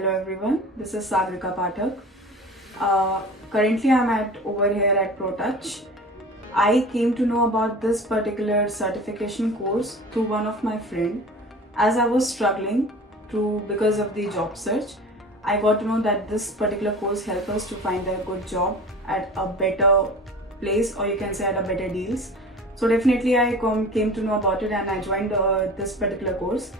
Hello everyone, this is Sagarika Pathak. Currently I'm over here at Protouch. I came to know about this particular certification course through one of my friend. As I was struggling because of the job search, I got to know that this particular course helps us to find a good job at a better place, or you can say at a better deals. So definitely I came to know about it and I joined this particular course.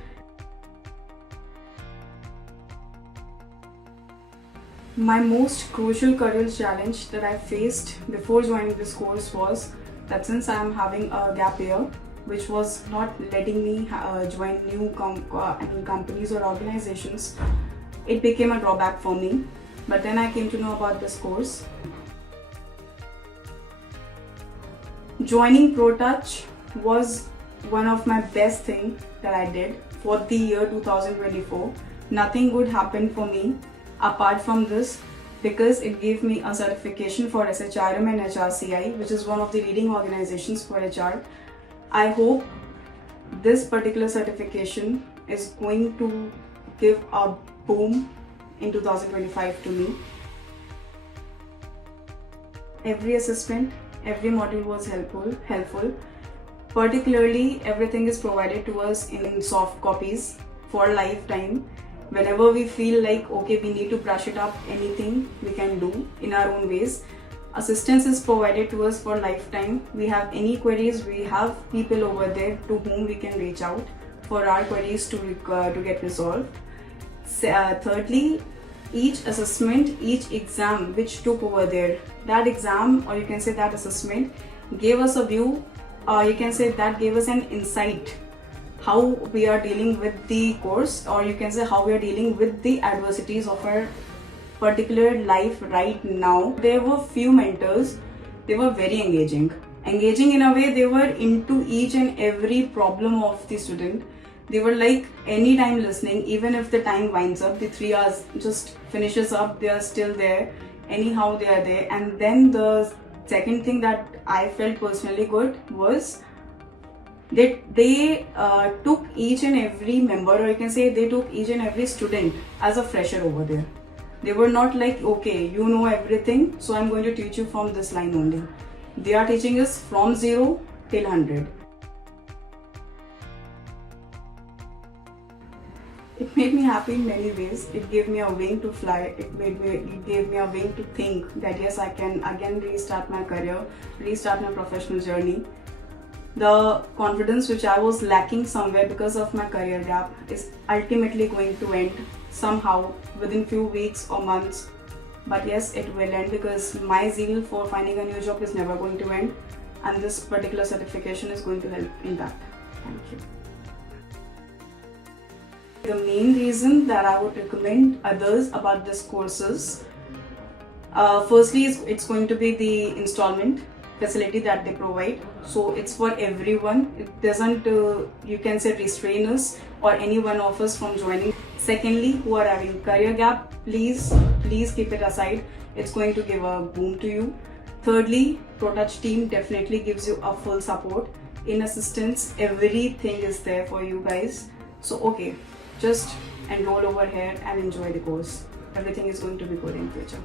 My most crucial career challenge that I faced before joining this course was that since I am having a gap year, which was not letting me join new companies or organizations, it became a drawback for me. But then I came to know about this course. Joining Protouch was one of my best things that I did for the year 2024. Nothing good happened for me apart from this, because it gave me a certification for SHRM and HRCI, which is one of the leading organizations for HR. I hope this particular certification is going to give a boom in 2025 to me. Every assessment, every module was helpful. Particularly, everything is provided to us in soft copies for lifetime. Whenever we feel like, okay, we need to brush it up, anything we can do in our own ways. Assistance is provided to us for lifetime. We have any queries, we have people over there to whom we can reach out for our queries to get resolved. Thirdly, each assessment, each exam which took over there, that exam, or you can say that assessment, gave us a view, or you can say that gave us an insight how we are dealing with the course, or you can say how we are dealing with the adversities of our particular life right now. There were few mentors, they were very engaging in a way. They were into each and every problem of the student. They were like anytime listening, even if the time winds up, the 3 hours just finishes up, they are still there, anyhow they are there. And then the second thing that I felt personally good was they took each and every member, or you can say they took each and every student as a fresher over there. They were not like, okay, you know everything, so I'm going to teach you from this line only. They are teaching us from 0 till 100. It made me happy in many ways. It gave me a wing to fly. It gave me a wing to think that yes, I can again restart my career, restart my professional journey. The confidence which I was lacking somewhere because of my career gap is ultimately going to end somehow within few weeks or months. But yes, it will end, because my zeal for finding a new job is never going to end, and this particular certification is going to help in that. Thank you. The main reason that I would recommend others about this course is, firstly, it's going to be the installment facility that they provide. So it's for everyone. It doesn't, you can say, restrain us or any one of us from joining. Secondly, who are having career gap, please keep it aside. It's going to give a boom to you. Thirdly, Protouch team definitely gives you a full support. In assistance, everything is there for you guys. So okay, just enroll over here and enjoy the course. Everything is going to be good in future.